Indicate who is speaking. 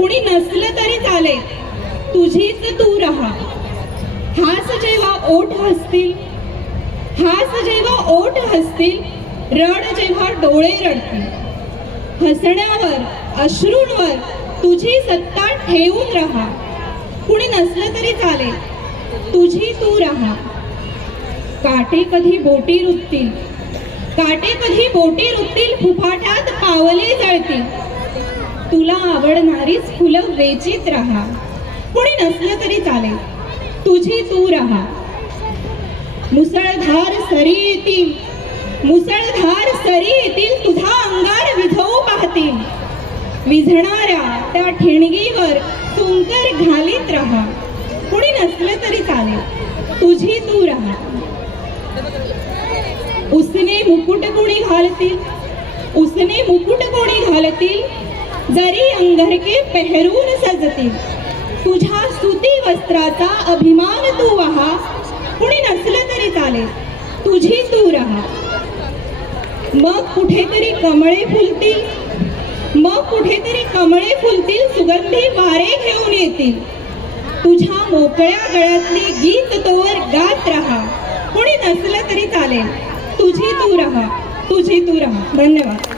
Speaker 1: कुणी नसलं तरी चालेल. तुझीच तू राहा. हास जेव्हा ओठ हसतील हास जेव्हा ओठ हसतील रड जेव्हा डोळे रडतील. हसण्यावर अश्रूंवर तुझी सत्ता ठेवून राहा. कुणी नसलं तरी चालेल. तुझी तू राहा. काटे कधी बोटी रुततील. काटे कधी बोटी रुततील फुफाट्यात पावले जळतील. तुला आवडणारीच फुलं वेचीत राहा. कोणी नसलं तरी चालेल. तुझी तू राहा. मुसळधार सरी येतील मुसळधार सरी येतील तुझा अंगार विझवू पाहतील. विझणाऱ्या त्या ठिणगीवर सुंकर घालीत राहा. कुणी नसलं तरी चालेल. तुझी तू राहा. उसने मुकुट कोणी घालतील? उसने मुकुट कोणी घालतील? जरी अंगरके पेहरून सजतील तुझ्या सुती वस्त्राचा अभिमान तू वहा. कुणी नसलं तरी चालेल तुझी तू राहा. मग कुठेतरी कमळे फुलतील मग कुठेतरी कमळे फुलतील सुगंधी वारे घेऊन येतील. तुझ्या मोकळ्या गळ्यातली गीत तोवर गात राहा. कुणी नसलं तरी चालेल तुझी तू राहा तुझी तू राहा. धन्यवाद.